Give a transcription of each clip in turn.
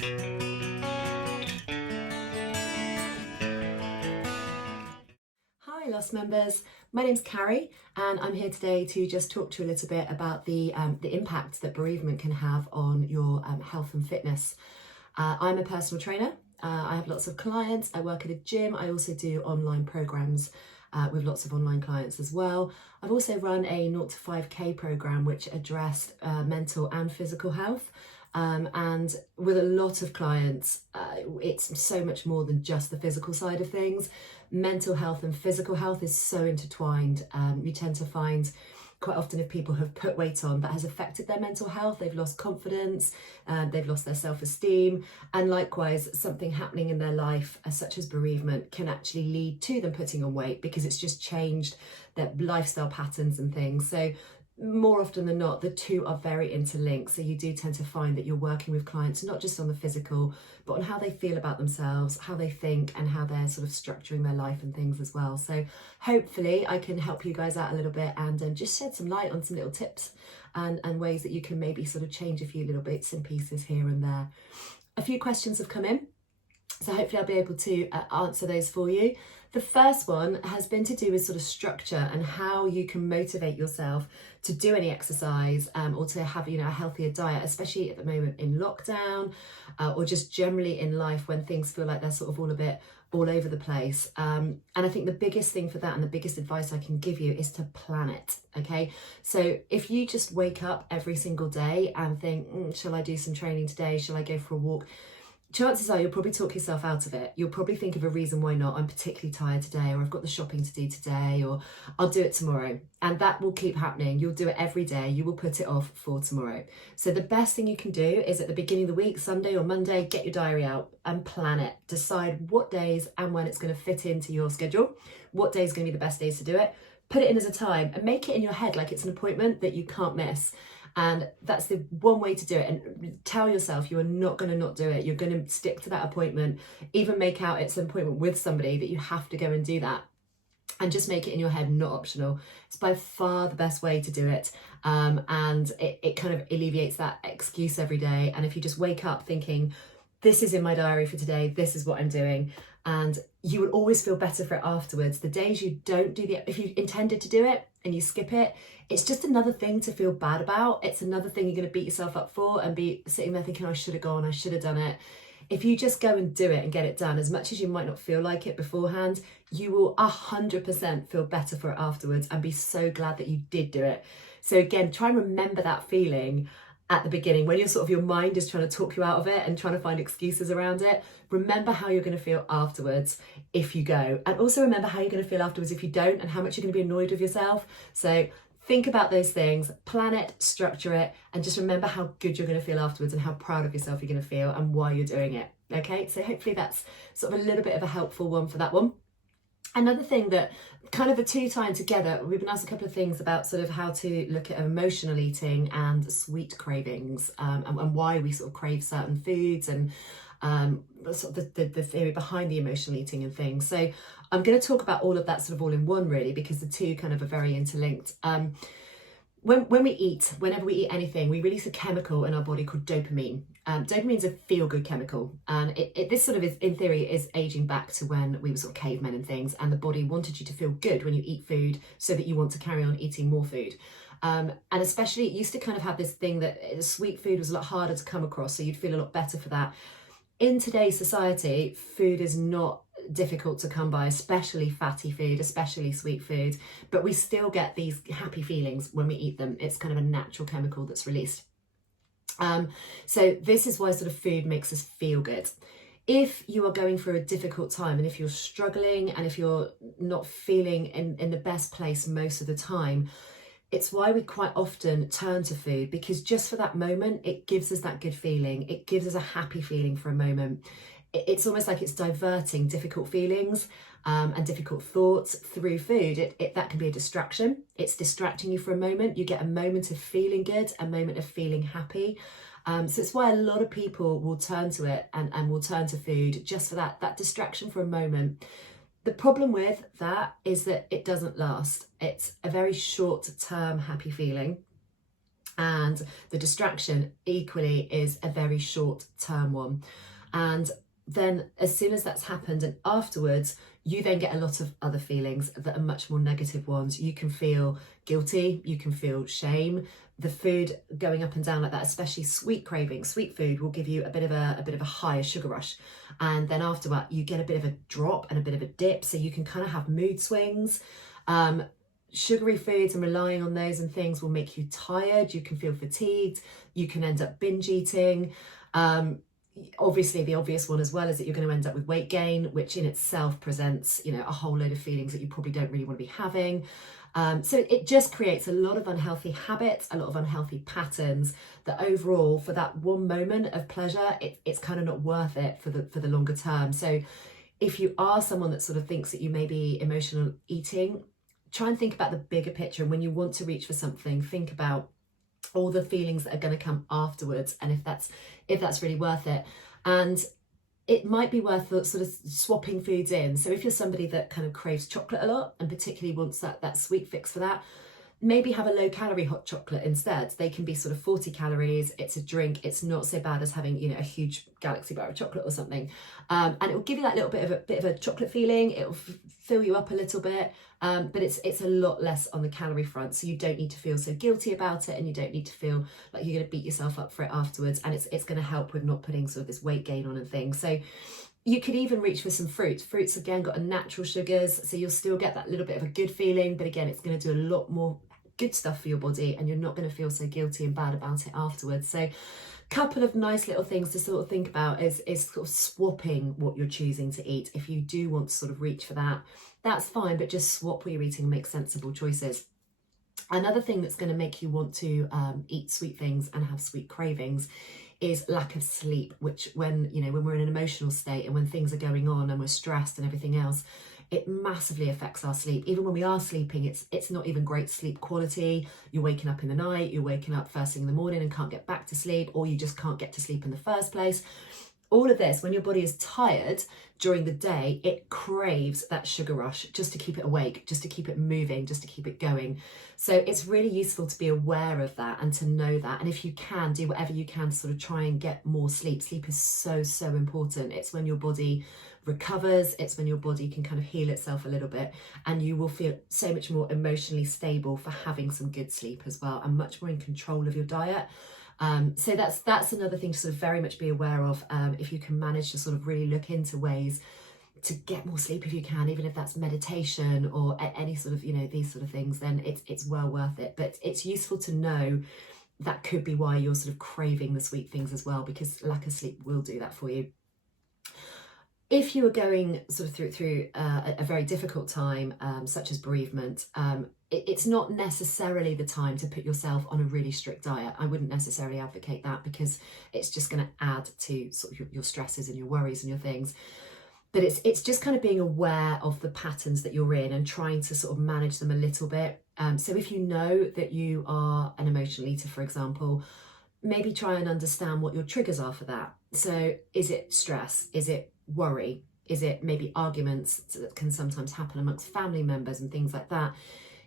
Hi Lost members, my name's Carrie and I'm here today to just talk to you a little bit about the impact that bereavement can have on your health and fitness. I'm a personal trainer, I have lots of clients, I work at a gym, I also do online programs with lots of online clients as well. I've also run a 0 to 5k program which addressed mental and physical health. And with a lot of clients, it's so much more than just the physical side of things. Mental health and physical health is so intertwined. You tend to find quite often if people have put weight on that has affected their mental health, they've lost confidence, they've lost their self-esteem, and likewise something happening in their life such as bereavement can actually lead to them putting on weight because it's just changed their lifestyle patterns and things. So more often than not, the two are very interlinked. So you do tend to find that you're working with clients not just on the physical, but on how they feel about themselves, how they think, and how they're sort of structuring their life and things as well. So hopefully I can help you guys out a little bit and just shed some light on some little tips and ways that you can maybe sort of change a few little bits and pieces here and there. A few questions have come in, so hopefully I'll be able to answer those for you. The first one has been to do with sort of structure and how you can motivate yourself to do any exercise or to have, a healthier diet, especially at the moment in lockdown or just generally in life when things feel like they're sort of all a bit all over the place. And I think the biggest thing for that and the biggest advice I can give you is to plan it, okay? So if you just wake up every single day and think, shall I do some training today? Shall I go for a walk? Chances are you'll probably talk yourself out of it. You'll probably think of a reason why not. I'm particularly tired today, or I've got the shopping to do today, or I'll do it tomorrow. And that will keep happening. You'll do it every day. You will put it off for tomorrow. So the best thing you can do is at the beginning of the week, Sunday or Monday, get your diary out and plan it. Decide what days and when it's going to fit into your schedule, what day is going to be the best days to do it. Put it in as a time and make it in your head like it's an appointment that you can't miss. And that's the one way to do it. And tell yourself you are not going to not do it. You're going to stick to that appointment, even make out it's an appointment with somebody that you have to go and do that. And just make it in your head, not optional. It's by far the best way to do it. And it kind of alleviates that excuse every day. And if you just wake up thinking, this is in my diary for today, this is what I'm doing, and you will always feel better for it afterwards. The days you don't do if you intended to do it and you skip it, it's just another thing to feel bad about. It's another thing you're going to beat yourself up for and be sitting there thinking, I should have gone, I should have done it. If you just go and do it and get it done, as much as you might not feel like it beforehand, you will 100% feel better for it afterwards and be so glad that you did do it. So again, try and remember that feeling at the beginning when your mind is trying to talk you out of it and trying to find excuses around it. Remember how you're going to feel afterwards if you go, and also remember how you're going to feel afterwards if you don't, and how much you're going to be annoyed with yourself. So think about those things, plan it, structure it, and just remember how good you're going to feel afterwards and how proud of yourself you're going to feel and why you're doing it. Okay, so hopefully that's sort of a little bit of a helpful one for that one. Another thing that kind of the two tying together, we've been asked a couple of things about sort of how to look at emotional eating and sweet cravings, and why we sort of crave certain foods, and sort of the theory behind the emotional eating and things. So I'm going to talk about all of that sort of all in one, really, because the two kind of are very interlinked. When we eat, whenever we eat anything, we release a chemical in our body called dopamine. Dopamine is a feel-good chemical, and this sort of is, in theory, is aging back to when we were sort of cavemen and things, and the body wanted you to feel good when you eat food so that you want to carry on eating more food. And especially, it used to kind of have this thing that sweet food was a lot harder to come across, so you'd feel a lot better for that. In today's society, food is not difficult to come by, especially fatty food, especially sweet food, but we still get these happy feelings when we eat them. It's kind of a natural chemical that's released. So this is why sort of food makes us feel good. If you are going through a difficult time, and if you're struggling, and if you're not feeling in the best place most of the time, it's why we quite often turn to food, because just for that moment, it gives us that good feeling. It gives us a happy feeling for a moment. It's almost like it's diverting difficult feelings and difficult thoughts through food. That can be a distraction. It's distracting you for a moment. You get a moment of feeling good, a moment of feeling happy. So it's why a lot of people will turn to it and will turn to food just for that distraction for a moment. The problem with that is that it doesn't last. It's a very short-term happy feeling. And the distraction equally is a very short term one. And then as soon as that's happened and afterwards, you then get a lot of other feelings that are much more negative ones. You can feel guilty, you can feel shame. The food going up and down like that, especially sweet cravings, sweet food will give you a bit of a high, a sugar rush. And then after that, you get a bit of a drop and a bit of a dip. So you can kind of have mood swings. Sugary foods and relying on those and things will make you tired. You can feel fatigued. You can end up binge eating. Obviously, the obvious one as well is that you're going to end up with weight gain, which in itself presents, a whole load of feelings that you probably don't really want to be having. So it just creates a lot of unhealthy habits, a lot of unhealthy patterns that overall, for that one moment of pleasure, it's kind of not worth it for the longer term. So if you are someone that sort of thinks that you may be emotional eating, try and think about the bigger picture. And when you want to reach for something, think about all the feelings that are going to come afterwards, and if that's really worth it. And it might be worth sort of swapping foods in. So if you're somebody that kind of craves chocolate a lot and particularly wants that sweet fix for that, maybe have a low calorie hot chocolate instead. They can be sort of 40 calories. It's a drink. It's not so bad as having, a huge galaxy bar of chocolate or something. And it will give you that little bit of a chocolate feeling. It will fill you up a little bit. But it's a lot less on the calorie front. So you don't need to feel so guilty about it, and you don't need to feel like you're going to beat yourself up for it afterwards. And it's going to help with not putting sort of this weight gain on and things. So you could even reach for some fruit. Fruits, again, got a natural sugars, so you'll still get that little bit of a good feeling. But again, it's going to do a lot more good stuff for your body, and you're not going to feel so guilty and bad about it afterwards. So couple of nice little things to sort of think about is sort of swapping what you're choosing to eat. If you do want to sort of reach for that, that's fine, but just swap what you're eating and make sensible choices. Another thing that's going to make you want to eat sweet things and have sweet cravings is lack of sleep, which when we're in an emotional state and when things are going on and we're stressed and everything else, it massively affects our sleep. Even when we are sleeping, it's not even great sleep quality. You're waking up in the night, you're waking up first thing in the morning and can't get back to sleep, or you just can't get to sleep in the first place. All of this, when your body is tired during the day, it craves that sugar rush just to keep it awake, just to keep it moving, just to keep it going. So it's really useful to be aware of that and to know that. And if you can, do whatever you can to sort of try and get more sleep. Sleep is so, so important. It's when your body recovers, it's when your body can kind of heal itself a little bit, and you will feel so much more emotionally stable for having some good sleep as well, and much more in control of your diet. So that's another thing to sort of very much be aware of. If you can manage to sort of really look into ways to get more sleep if you can, even if that's meditation or any sort of these sort of things, then it's well worth it. But it's useful to know that could be why you're sort of craving the sweet things as well, because lack of sleep will do that for you. If you are going sort of through a very difficult time, such as bereavement, it's not necessarily the time to put yourself on a really strict diet. I wouldn't necessarily advocate that, because it's just going to add to sort of your stresses and your worries and your things. But it's just kind of being aware of the patterns that you're in and trying to sort of manage them a little bit. So if you know that you are an emotional eater, for example, maybe try and understand what your triggers are for that. So is it stress? Is it worry? Is it maybe arguments that can sometimes happen amongst family members and things like that?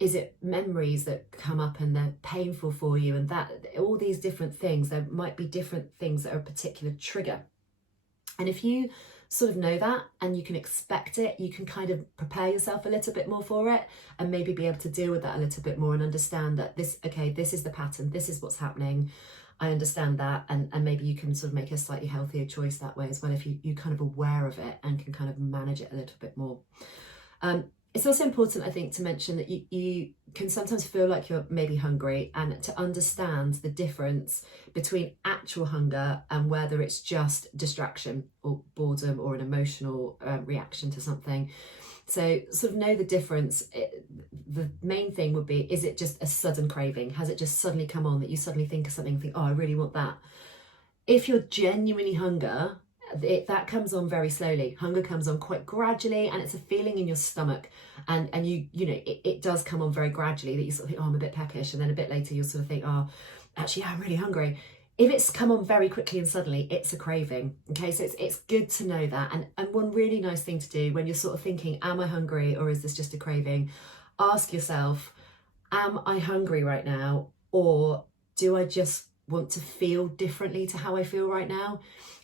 Is it memories that come up and they're painful for you? And that all these different things, there might be different things that are a particular trigger. And if you sort of know that and you can expect it, you can kind of prepare yourself a little bit more for it and maybe be able to deal with that a little bit more and understand that this is the pattern, this is what's happening. I understand that, and maybe you can sort of make a slightly healthier choice that way as well, if you're kind of aware of it and can kind of manage it a little bit more. It's also important, I think, to mention that you can sometimes feel like you're maybe hungry, and to understand the difference between actual hunger and whether it's just distraction or boredom or an emotional reaction to something. So sort of know the difference. The main thing would be, is it just a sudden craving? Has it just suddenly come on that you suddenly think of something and think, oh, I really want that? If you're genuinely hunger, that comes on very slowly. Hunger comes on quite gradually, and it's a feeling in your stomach. And it does come on very gradually, that you sort of think, oh, I'm a bit peckish. And then a bit later you'll sort of think, oh, actually, I'm really hungry. If it's come on very quickly and suddenly, it's a craving. Okay, so it's good to know that. And one really nice thing to do when you're sort of thinking, am I hungry or is this just a craving? Ask yourself, am I hungry right now, or do I just want to feel differently to how I feel right now?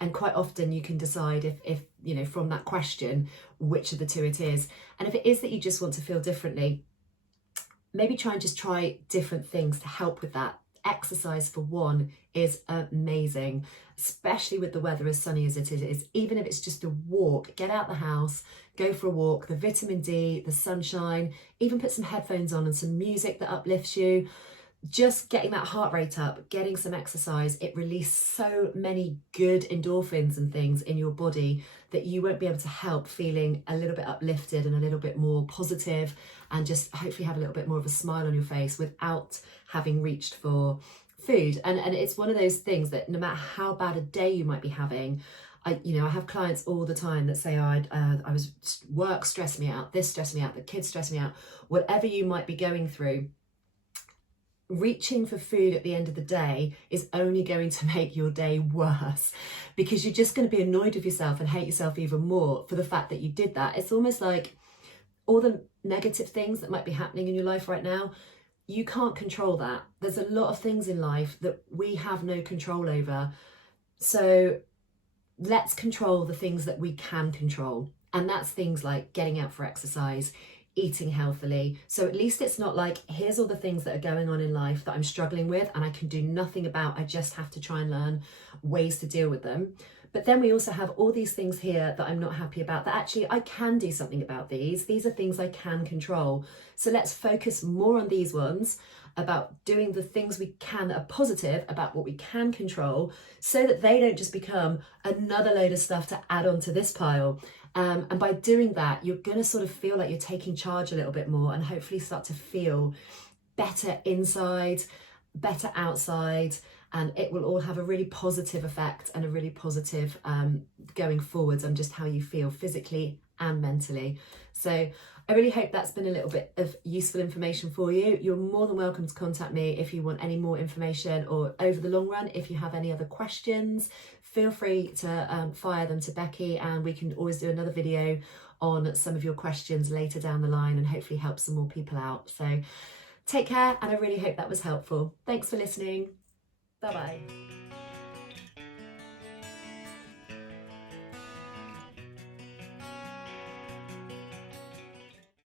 And quite often you can decide if you know, from that question, which of the two it is. And if it is that you just want to feel differently, maybe try different things to help with that. Exercise, for one, is amazing, especially with the weather as sunny as it is. Even if it's just a walk, get out the house, go for a walk, the vitamin D, the sunshine, even put some headphones on and some music that uplifts you. Just getting that heart rate up, getting some exercise, it releases so many good endorphins and things in your body that you won't be able to help feeling a little bit uplifted and a little bit more positive, and just hopefully have a little bit more of a smile on your face without having reached for food. And it's one of those things that no matter how bad a day you might be having, I have clients all the time that say, I was work stressed me out, this stressed me out, the kids stressed me out, whatever you might be going through. Reaching for food at the end of the day is only going to make your day worse, because you're just going to be annoyed with yourself and hate yourself even more for the fact that you did that. It's almost like all the negative things that might be happening in your life right now, you can't control that. There's a lot of things in life that we have no control over. So let's control the things that we can control. And that's things like getting out for exercise, eating healthily. So at least it's not like, here's all the things that are going on in life that I'm struggling with and I can do nothing about. I just have to try and learn ways to deal with them. But then we also have all these things here that I'm not happy about, that actually I can do something about these. These are things I can control. So let's focus more on these ones, about doing the things we can that are positive about what we can control, so that they don't just become another load of stuff to add on to this pile. And by doing that, you're going to sort of feel like you're taking charge a little bit more, and hopefully start to feel better inside, better outside, and it will all have a really positive effect and a really positive going forwards on just how you feel physically and mentally. So I really hope that's been a little bit of useful information for you. You're more than welcome to contact me if you want any more information, or over the long run, if you have any other questions, feel free to fire them to Becky, and we can always do another video on some of your questions later down the line and hopefully help some more people out. So take care, and I really hope that was helpful. Thanks for listening. Bye-bye.